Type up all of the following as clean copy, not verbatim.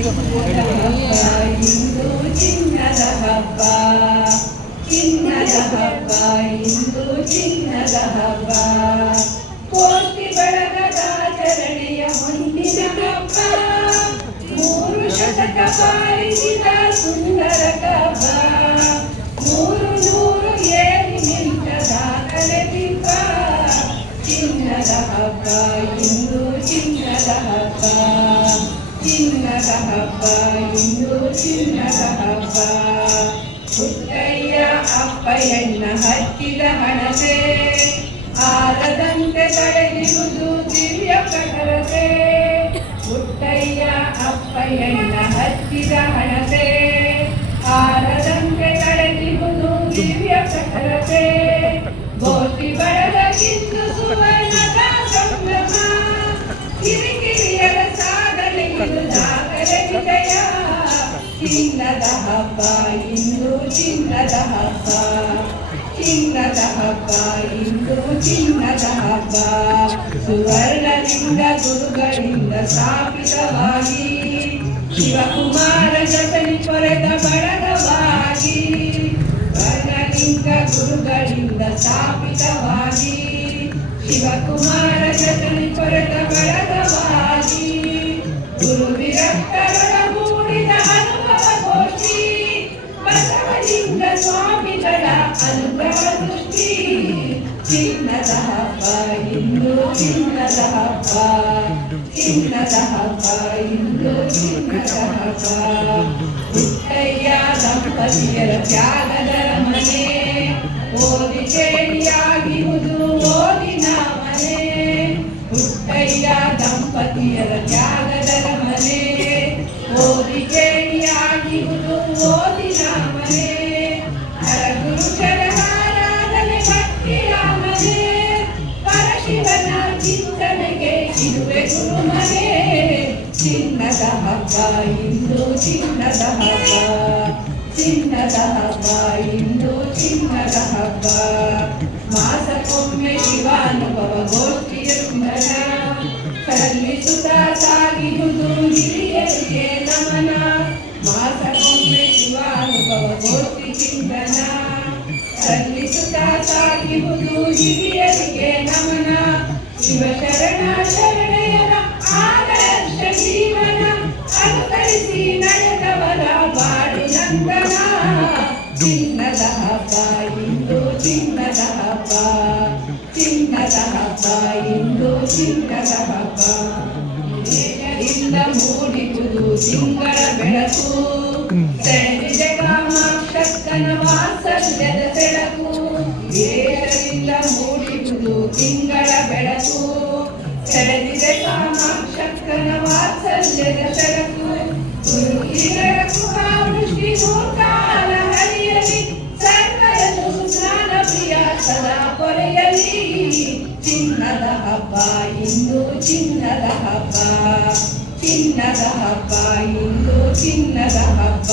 ಇಂದು ಚಿನ್ನದ ಹಬ್ಬ, ಚಿನ್ನದ ಹಬ್ಬ, ಇಂದು ಚಿನ್ನದ ಹಬ್ಬ. ಕೋಟಿ ಬೆಳಗದ ಆಚರಣೆಯ ಮುಂದಿನ ಹಬ್ಬ, 3 ಶತಕ ಪಾಲಿಸಿದ ಸುಂದರ ಹಬ್ಬ. 100 ಏರಿ ನಿಂತ ದಾಖಲೆ ದೀಪ. ಚಿನ್ನದ ಹಬ್ಬ, ಇಂದು ಚಿನ್ನದ ಹಬ್ಬ, ಚಿನ್ನದ ಹಬ್ಬ, ಇಂದು ಚಿನ್ನದ ಹಬ್ಬ. ಪುಟ್ಟಯ್ಯ ಅಪ್ಪಯ್ಯನ ಹಚ್ಚಿದ ಹಣತೆ, ಆರದಂತೆ ತಡೆದಿರುವುದು ದಿವ್ಯ ಪ್ರಕರತೆ. ಪುಟ್ಟಯ್ಯ ಅಪ್ಪಯ್ಯನ ಹಚ್ಚಿದ ಹಣತೆ, ಆರದಂತೆ ತಡೆದಿರುವುದು ದಿವ್ಯ ಪ್ರಕರತೆ. ಗೋಟಿ ಬಳಗಕ್ಕಿಂದು ಸುವರ್ಣದ ಸಂಭ್ರಮ, ಕಿರಿಕಿರಿಯರ ಸಾಗಣೆಗಿದು ದಾಖಲೆ ವಿಜಯ. ಚಿನ್ನದ ಹಬ್ಬ, ಇಂದು ಚಿನ್ನದ ಹಬ್ಬ, ಚಿನ್ನದ ಹಬ್ಬ, ಇಂದು ಚಿನ್ನದ ಹಬ್ಬ. ಸುವರ್ಣಲಿಂಗ ಗುರುಗಳಿಂದ ಸ್ಥಾಪಿತವಾಗಿ, ಶಿವಕುಮಾರ ಜತನಿ ಪೊರೆದ ಬಳಗವಾಗಿ. ವರ್ಣಲಿಂಗ ಗುರುಗಳಿಂದ ಸ್ಥಾಪಿತವಾಗಿ, ಶಿವಕುಮಾರ ಜತನಿ ಪೊರೆದ ಬಳಗವಾಗಿ. ಗುರು ವಿರಕ್ತರೊಡ ಮೂಡಿದ ಅನುಭವ ಗೋಷ್ಠಿ, ಬಸವಲಿಂಗ ಸ್ವಾಮಿಗಳ ಅನುಗ್ರಹ ದೃಷ್ಟಿ. ಚಿನ್ನದ ಹಬ್ಬ, ಇಂದು ಚಿನ್ನದ ಹಬ್ಬ, ಚಿನ್ನದ ಹಬ್ಬ, ಇಂದು ಚಿನ್ನದ ಹಬ್ಬ. ಪುಟ್ಟಯ್ಯ ದಂಪತಿಯರ ತ್ಯಾಗದ ಮನೆ, ಓದಿ ಕೇಳಿಯಾಗಿರುವುದು ಓದಿನ ಮನೆ. ಪುಟ್ಟಯ್ಯ ದಂಪತಿಯರ ತ್ಯಾಗದ ಮನೆ, ಓದಿ ಕೇಳಿಯಾಗಿರುವುದು ಓದಿನ ಮನೆ. ಹರಗುರು ಶರಣಾರಾಧನೆ ಭಕ್ತಿಯ ಮನೆ, ಪರಶಿವನ ಚಿಂತನೆಗೆ ಇರುವೆ ಗುರುಮನೆ. ಚಿನ್ನದ ಹಬ್ಬ, ಇಂದು ಚಿನ್ನದ ಹಬ್ಬ, ಚಿನ್ನದ ಹಬ್ಬ, ಇಂದು ಚಿನ್ನದ ಹಬ್ಬ. ಮಾಸಕ್ಕೊಮ್ಮೆ ಶಿವಾನುಭವ ಗೋಷ್ಠಿಯ ಸುಂದರ, ಸಲ್ಲಿಸುತ್ತಾ ಸಾಗಿರುವುದು ಹಿರಿಯರಿಗೆ ನಮನ. ಮಾಸಕ್ಕೊಮ್ಮೆ ಶಿವಾನುಭವ ಗೋಷ್ಠಿ ಚಿಂತನ, ಸಲ್ಲಿಸುತ್ತಾ ಸಾಗಿರುವುದು ಹಿರಿಯರಿಗೆ ನಮನ. ಶಿವಶರಣ ಶರಣೆಯರ ಆದರ್ಶ ಜೀವನ, ಅನುಕರಿಸಿ ನಡೆದವರ ಬಾಳು ನಂದನ. ಚಿನ್ನದ ಹಬ್ಬ, ಇಂದು ಚಿನ್ನದ ಹಬ್ಬ, ಚಿನ್ನದ ಹಬ್ಬ, ಇಂದು ಚಿನ್ನದ ಹಬ್ಬ. ಮೇಘದಿಂದ ಮೂಡಿದುದು ತಿಂಗಳ ಬೆಳಕು, ಸೆಳೆದಿದೆ ಕಾಮಾಕ್ಷಕ್ಕನ ವಾತ್ಸಲ್ಯದ ಬೆಳಕು. ಮೇಘದಿಂದ ಮೂಡಿದುದು ತಿಂಗಳ ಬೆಳಕು, ಸೆಳೆದಿದೆ ಕಾಮಾಕ್ಷಕ್ಕನ ವಾತ್ಸಲ್ಯದ ಬೆಳಕು. ಗುರು ಹಿರಿಯರಕು ಆ ವೃಷ್ಟಿ ನೂರ್ಕಾಲ ಹರಿಯಲಿ, ಸರ್ವರನ್ನು ಸ್ನಾನ ಪ್ರಿಯ ಸದಾ ಪೊರೆಯಲಿ. ಚಿನ್ನದ ಹಬ್ಬ, ಇಂದು ಚಿನ್ನದ ಹಬ್ಬ, ಚಿನ್ನದ ಹಬ್ಬ, ಇಂದು ಚಿನ್ನದ ಹಬ್ಬ.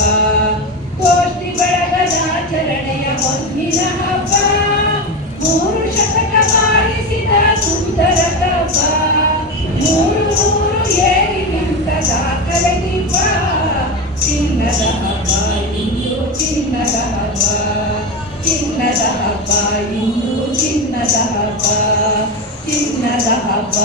ಕೋಟಿ ಬೆಳಗದ ಆಚರಣೆಯ ಹೊನ್ನಿನ ಹಬ್ಬ, 3 ಶತಕ ಪಾಲಿಸಿದ ಸುಂದರ ಹಬ್ಬ. 100 ಏರಿ ನಿಂತ ದಾಖಲೆ ದೀಪ. ಚಿನ್ನದ ಹಬ್ಬ, ಇಂದು ಚಿನ್ನದ ಹಬ್ಬ, ಚಿನ್ನದ ಹಬ್ಬ, ಇಂದು ಚಿನ್ನದ ಹಬ್ಬ, ಚಿನ್ನದ ಹಬ್ಬ.